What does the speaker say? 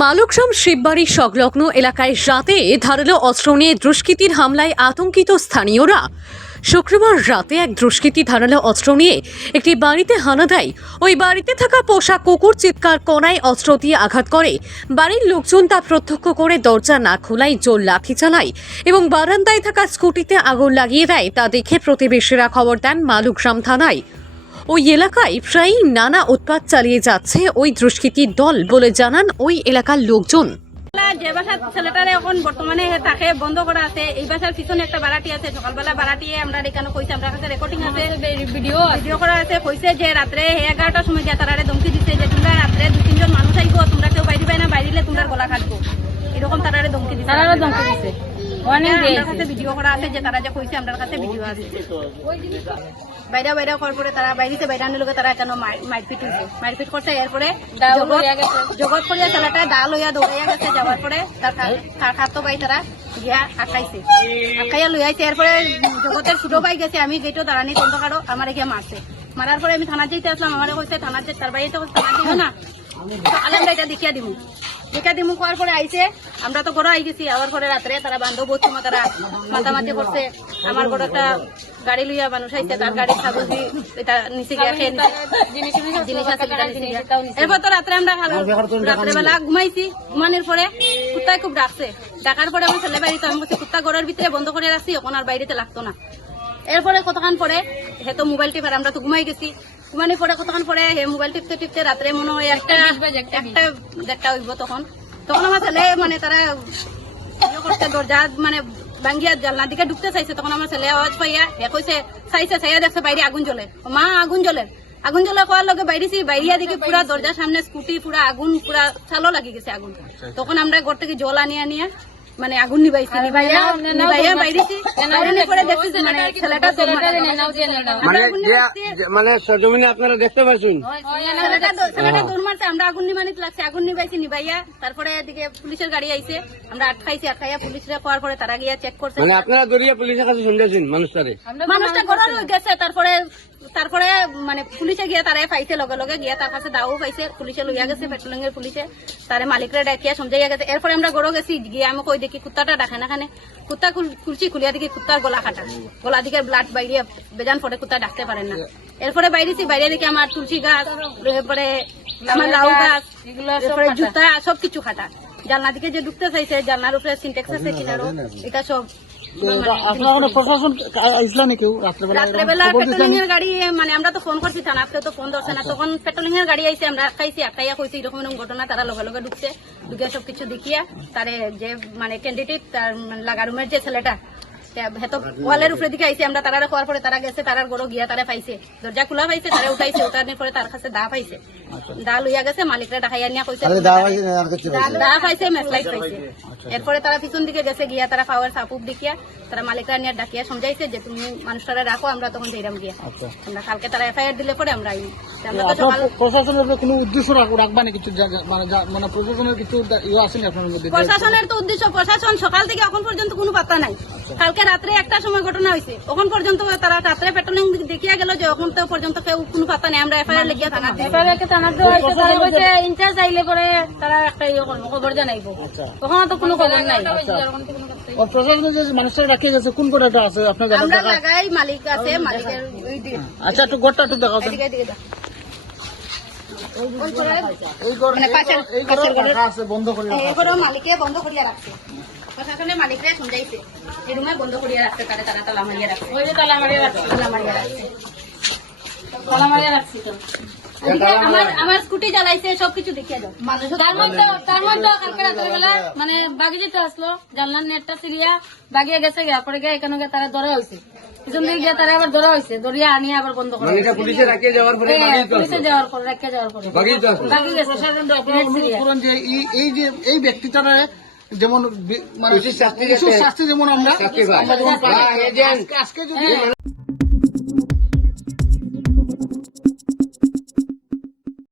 মালুকরাম শিববাড়ি সংলগ্ন এলাকায় রাতে ধারালো অস্ত্র নিয়ে দুষ্কৃতীর হামলায় আতঙ্কিত স্থানীয়রা। শুক্রবার রাতে এক দুষ্কৃতী ধারালো অস্ত্র নিয়ে একটি বাড়িতে হানা দেয়। ওই বাড়িতে থাকা পোষা কুকুর চিৎকার করায় অস্ত্র দিয়ে আঘাত করে। বাড়ির লোকজন তা প্রত্যক্ষ করে দরজা না খোলায় জোর লাঠি চালায় এবং বারান্দায় থাকা স্কুটিতে আগুন লাগিয়ে দেয়। তা দেখে প্রতিবেশীরা খবর দেন মালুকরাম থানায়। ওই এলাকায় প্রায়ই নানা উৎপাত চালিয়ে যাচ্ছে ওই দুষ্কৃতীর দল বলে জানান ওই এলাকার লোকজন। যে বাসার ছেলেটারে এখন বর্তমানে তাকে বন্ধ করা আছে, এই বাসার পিছনে একটা বাড়াটি আছে। সকালবেলা বাড়াটি আমরা এখানে কইছে, আমরা কাছে রেকর্ডিং আছে, ভিডিও করা আছে। কইছে যে রাত্রে 11টার সময় যে তারা ধমকি দিচ্ছে যে তোমরা রাত্রে 2-3 জন মানুষ আইবো, তোমরা কেউ বাইরে পাই না, বাইরে তোমরা গলা কাটবো, এরকম তারা ধমকি দিচ্ছে। ভিডিও করা আছে যে তারা যে কইছে, আমার কাছে ভিডিও আছে। বাইরে করার পরে তারা বাইরে আনার লোক তারা কেন মারপিট হয়েছে, মারপিট করছে। এরপরে জগৎ করিয়া ছেলেটা দা লইয়া দৌড়াইয়া গেছে। যাওয়ার পরে তার খাতো ভাই তারা গিয়া আটকাইছে, আটকাইয়া লই আইছে। এরপরে জগতের ছোট ভাই গেছে, আমি গেটও দাঁড়ানি তন্ত কারো আমার গিয়া মারছে। মারার পরে আমি থানা যেতে আসলাম, আমার কইছে থানা যে তার বাড়িতে থানা দিব না, আলাদা এটা দেখিয়া দিমু করার পরে আইছে। আমরা তো ঘরে আই গেছি। আবার পরে রাত্রে তারা বান্ধব বলছে, তারা মাতামাতি করছে। আমার ঘরে একটা গাড়ি লইয়া মানুষ আইছে, তার গাড়ি সাবুজি এটা নিচে গিয়া খেয়ে জিনিস আছে। এরপর তো রাত্রে আমরা রাত্রেবেলা ঘুমাইছি। ঘুমানোর পরে কুত্তায় খুব ডাকছে। ডাকার পরে আমার ছেলে বাড়িতে আমি বলছি কুত্তা ঘরের ভিতরে বন্ধ করে রাখছি, এখন আর বাইরেতে লাগতো না। এরপরে কতক্ষণ পরে হে তো মোবাইল টিপার, আমরা তো ঘুমাই গেছি। ঘুমানোর পরে কতক্ষণ পরে হে মোবাইল টিপতে রাত্রে মনে হয় একটা হইব। তখন আমার ছেলে তারা করতে দরজা ভাঙ্গিয়া জানলা দিকে ঢুকতে চাইছে। তখন আমার ছেলে আওয়াজ পাইয়া হে কইছে, চাইয়া দেখছে বাইরে আগুন জ্বলে। মা আগুন জ্বলে কোয়ার লগে বাইরেছি। বাইরিয়া দিকে পুরা দরজার সামনে স্কুটি পুরা আগুন, পুরা চালো লাগি গেছে আগুন। তখন আমরা ঘর থেকে জল আনিয়া আগুন নিবাইছি, নিবাইয়া বাইরেছি। পরে দেখছি ছেলেটা আপনারা দেখতে পাচ্ছেন ছেলেটা দৌড় মারছে। আমরা আগুন নিবানিতে লাগছে, আগুন নিবাইছি, নিবাইয়া তারপরে এদিকে পুলিশের গাড়ি আইছে। আমরা আটকাইয়া পুলিশরা পাওয়ার পরে তারা গিয়া চেক করছে। আপনারা দরিয়া পুলিশের কাছে শুনতেছেন মানুষটা ঘরে গেছে। তারপরে পুলিশে গিয়া তারা পাইছে, লগে গিয়া তার কাছে দাও পাইছে। পুলিশে লইয়া গেছে, পেট্রোলিং এর পুলিশে তারে মালিকরা ডাকিয়া সমঝাইয়া গেছে। এরপরে আমরা গড়ো গেছি গিয়ে আমি কই দেখি কুত্তাটা ডাকে না, কুত্তা খুলছি, খুলিয়া দেখি কুত্তার গলা কাটা, গলা দিকে ব্লাড বাইরিয়া বেজান পরে কুত্তা ডাকতে পারেন না। এরপরে বাইরেছি, বাইরে দেখি আমার তুলসী গাছ, এরপরে আমার লাউ গাছ, এরপরে জুতা সবকিছু খাটা। জানলা দিকে যে ঢুকতে চাইছে, জানলার উপরে সিনটেক্স আছে কিনারো, এটা সব রাত্রেবেলা পেট্রোলিং এর গাড়ি আমরা তো ফোন করছি থানাতে, তো ফোন ধরছে না। তখন পেট্রোলিং এর গাড়ি আইসে, আমরা আটকাইয়া কইছি এরকম ঘটনা। তারা লগে ঢুকছে, ঢুকে সবকিছু দেখিয়া তারে যে ক্যান্ডিডেট তার লাগা রুমের যে ছেলেটা ওয়ালের উপরে দিকে আইসে। আমরা তারা খাওয়ার পরে তারা গেছে, তারার গড়ো গিয়া তারা পাইছে, দরজা খোলা পাইছে, তারা উঠাইছে। উঠানোর পরে তার কাছে দা পাইছে, দা লইয়া গেছে। মালিকরা ডাকাইয়া নিয়ে কইছে দা পাইছে, মেসলাইট পাইছে। এরপরে তারা পিছন দিকে গেছে, গিয়া তারা পাওয়ার সাপুপ দেখিয়া তারা মালিকরা নিয়ে ডাকিয়া সমঝাইছে যে তুমি মানুষটারা রাখো, আমরা তখন যাইরাম গিয়া। আমরা কালকে তারা এফআইআর দিলে পরে আমরা প্রশাসনের তো উদ্দেশ্য, প্রশাসন সকাল থেকে এখন পর্যন্ত কোনো পাত্তা নাই। কালকে রাত্রে একটা সময় ঘটনা হয়েছে, এখন পর্যন্ত তারা রাত্রে পেট্রোলিং দেখিয়া গেল যে এখন তো পর্যন্ত কেউ কোনো পাত্তা নেই। আমরা এফআইআর লিখিয়া থানাতে ইনচার্জ আইলে পরে তারা একটা খবর জানাইবো, তখন তো কোনো খবর নাই। মানুষের রাখিয়ে গেছে কোন কোনটা আছে আপনার আমরা লাগাই, মালিক আছে, মালিকের আচ্ছা একটু গোটা একটু দেখাও। মালিকে বন্ধ করিয়া রাখছে, প্রশাসনের মালিকরা সমঝাইছে এই রুমে বন্ধ করিয়া রাখছে, তারা তালা মারিয়া রাখছে, আমার স্কুটি জ্বালাইছে, সবকিছু দেখিয়ে যাও। তার মধ্যে কালকে রাত্রেবেলা বাগি যেতে আসলো, জানলার নেটটা সিরিয়া বাগিয়ে গেছে, পরে গিয়ে এখানে তারা ধরা হয়েছে। পিছন দিকে গিয়ে তারা আবার ধরা হয়েছে, ধরিয়া আনিয়ে আবার বন্ধ করে পুলিশে যাওয়ার পরে বাগি গেছে। এই ব্যক্তিটা যেমন শাস্তি যেমন আমরা আজকে যদি